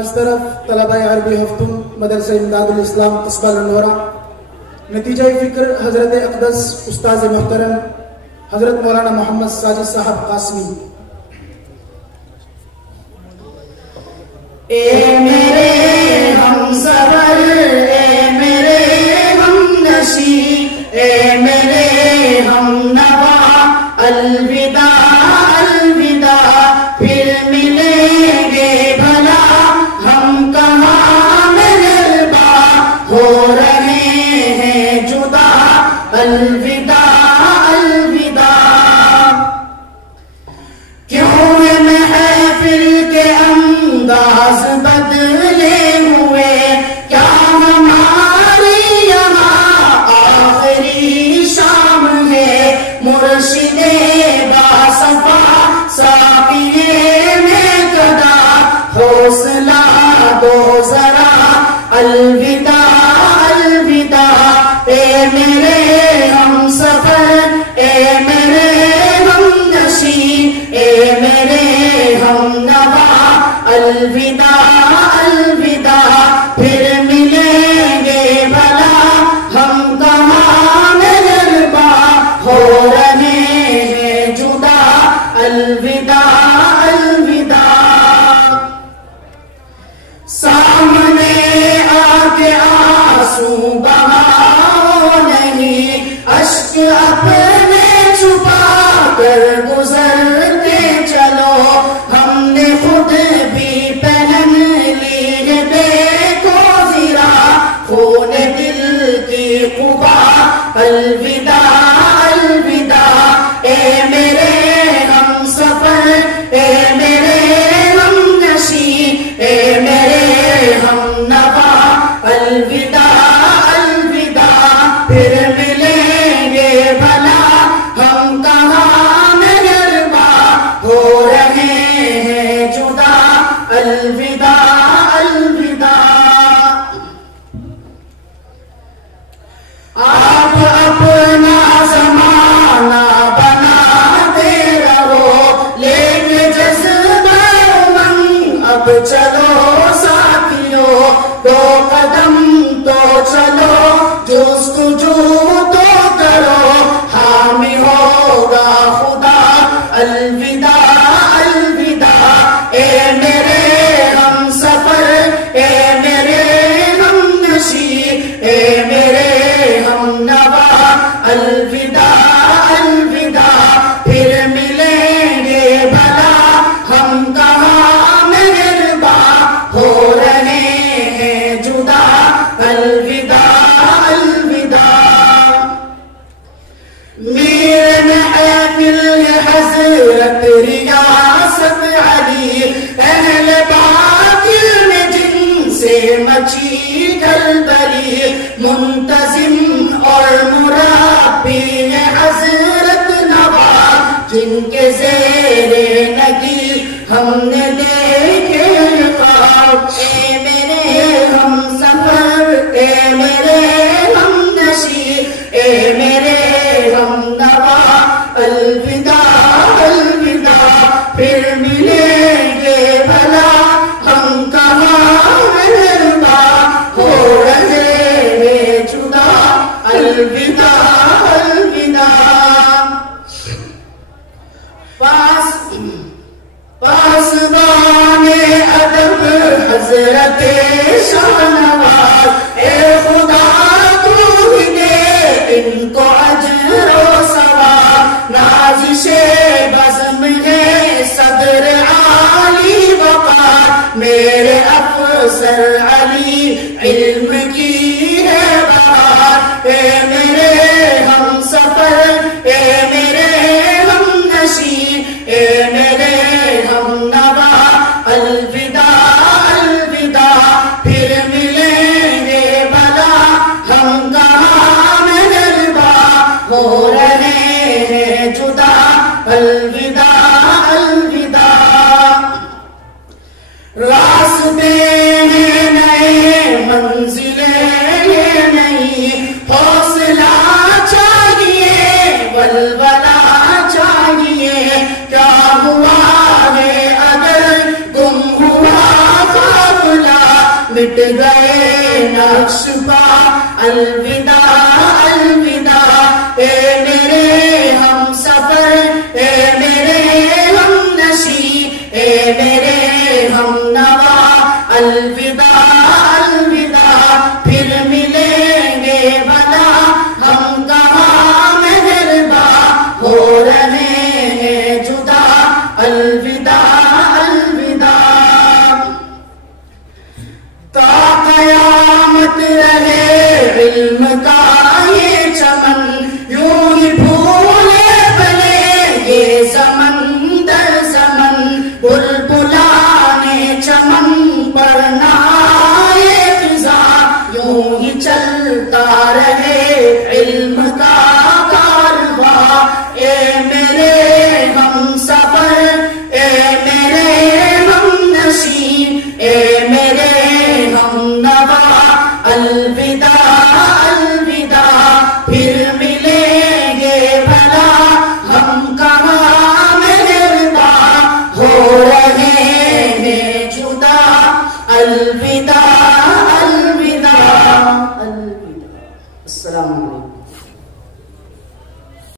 از طرف طلبہ عربی ہفتم مدرسہ امداد الاسلام قصبہ لنورہ نتیجہ فکر حضرت اقدس استاذ محترم حضرت مولانا محمد ساجد صاحب قاسمی. اے میرے ہم سفر، اے میرے ہم نشی، اے میرے ہم نوا، الوداع الوداع، پھر ملیں گے بھلا ہم کہاں مہربا، ہو رہے ہیں جدا، الوداع الوداع. کیوں ہے محفل کے انداز بدلے ہوئے، کیا ہماری یہاں آخری شام ہے، مرشد باصفا ساقی میں کدا، حوصلہ دو ذرا، الوداع الوداع. اے میرے ہم سفر، اے میرے ہم نشی، اے میرے ہم نوا، الوداع الوداع. پھر ملیں گے بھلا ہم کہاں مہربا، ہو رہے ہیں جدا، الوداع الوداع. سامنے آ کے آنسو بہاؤ نہیں، اشک اپنے چھپا کر گزرتے چلو، ہم نے خود بھی پہن لی ہے دیکھو ذرا خون دل کی قبا، الوداع الوداع. اے میرے ہم سفر، اے میرے ہم نشی، اے میرے ہم نوا، الوداع الوداع. پھر ملیں گے بھلا ہم کہاں مہربا، ہو رہے ہیں جدا، الوداع الوداع. آپ اپنا زمانہ بناتے رہو، لیکن جذبہ امنگ اب چلو ساتھیو، دو قدم تو چلو، جستجو تو کرو، حامی ہوگا خدا، الوداع الوداع. اے میرے ہم سفر، اے میرے ہم نشی، اے میرے ہم نوا، الوداع الوداع. پھر ملیں گے بھلا ہم کہاں مہربا، ہو رہے ہیں جدا، الوداع الوداع. میر محفل حضرت ریاست علی، اہل باطل میں جن سے مچی گلبلی، منتظم اور مربی ہے حضرت نواب، جن کے زیر نگی ہم نے دیکھے خواب. اے میرے ہم سفر، اے میرے ہم نشی، اے میرے ہم نوا، الوداع الوداع. پھر ملیں گے بھلا ہم کہاں مہربا، ہو رہے ہیں جدا، الوداع الوداع. پاسبان ادب حضرت شاہنواز، اے خدا تو ہی دے ان کو اجر و ثواب، نازش بزم ہے صدر عالی وقار، میرے افسر علی علم کی ہے بہار. اے میرے ہم سفر، اے میرے ہم نشی، اے میرے ہم نوا، الوداع الوداع. پھر ملیں گے بھلا ہم کہاں مہربا، ہو رہے ہیں جدا، الوداع الوداع. راستے ہیں نئے، منزلیں یہ نہیں، حوصلہ چاہیے، ولولہ چاہیے. کیا ہوا ہے اگر گم ہوا خواب مٹ گئے نقش پا الوداع الوداع اے میرے ہم سفر اے میرے ہم نشی اے میرے ہم نوا الوداع الوداع پھر ملیں گے بھلا ہم کہاں مہرباں ہو رہے ہیں جدا الوداع الوداع تا قیامت رہے علم کا یہ چمن یوں ہی پھولے بنے یہ زمن در زمن بلبلانے چمن پر نائے فضا یوں ہی چلتا رہے علم کا کارواں اے میرے ہم سفر اے میرے ہم نشین اے میرے ہم نوا الوداع الوداع پھر ملیں گے بھلا ہم کہاں مہرباں ہو رہے ہیں جدا الوداع